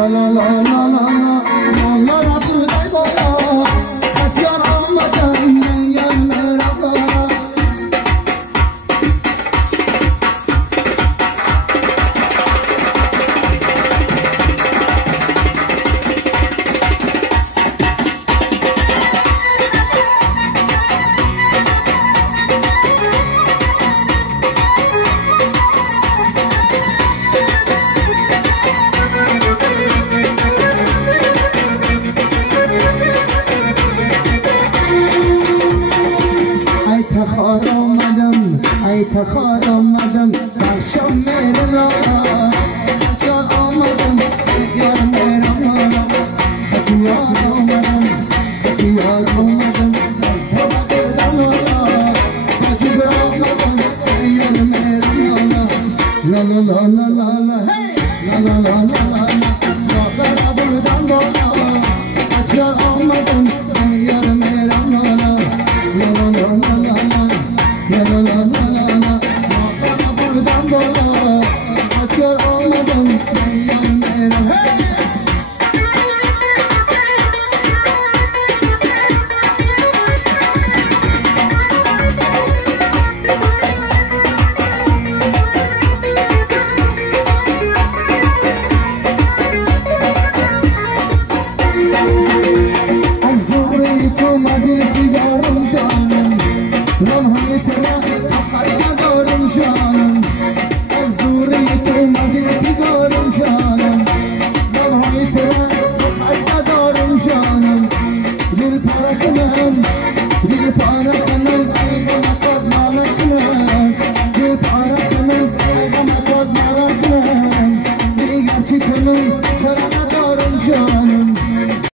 لا لا لا لا لا لا لا رفت ای بالا خطیان آمدن میان مرا تخار آمدم در شام میرا خطیان آمدم یار میرا خطیان آمدم خطیان آمدم از طرف دلالا خطیان آمدم یار میرا لا لا لا لا لا لا لا لا لا لا لا بودن بالا خطیان آمدم یار میرا لا لا لا لا لا لا لا Dil para kanam, ay bana